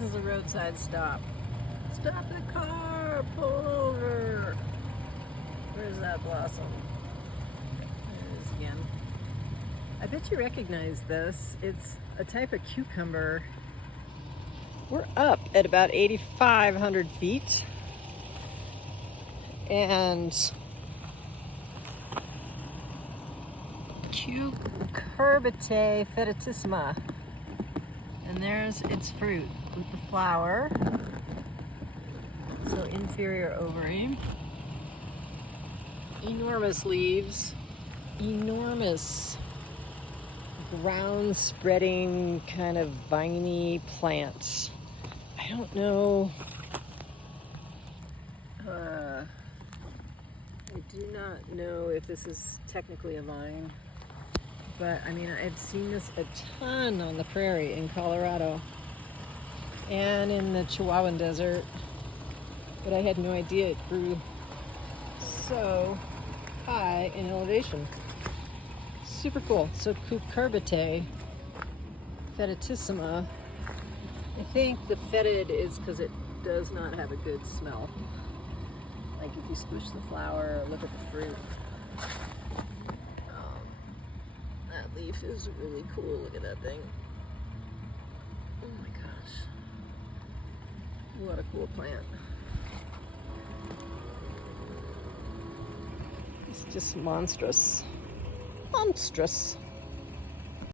This is a roadside stop. Stop the car! Pull over! Where's that blossom? There it is again. I bet you recognize this. It's a type of cucumber. We're up at about 8,500 feet. And Cucurbitae fettuccissima. And there's its fruit with the flower. So inferior ovary. Enormous leaves. Enormous ground spreading kind of viney plants. I don't know. I do not know if this is technically a vine, but I mean, I've seen this a ton on the prairie in Colorado and in the Chihuahuan Desert, but I had no idea it grew so high in elevation. Super cool. So Cucurbitae fettuccissima. I think the fetid is because it does not have a good smell. Like if you squish the flower, look at the fruit. That leaf is really cool. Look at that thing. Oh my gosh. What a cool plant. It's just monstrous. Monstrous.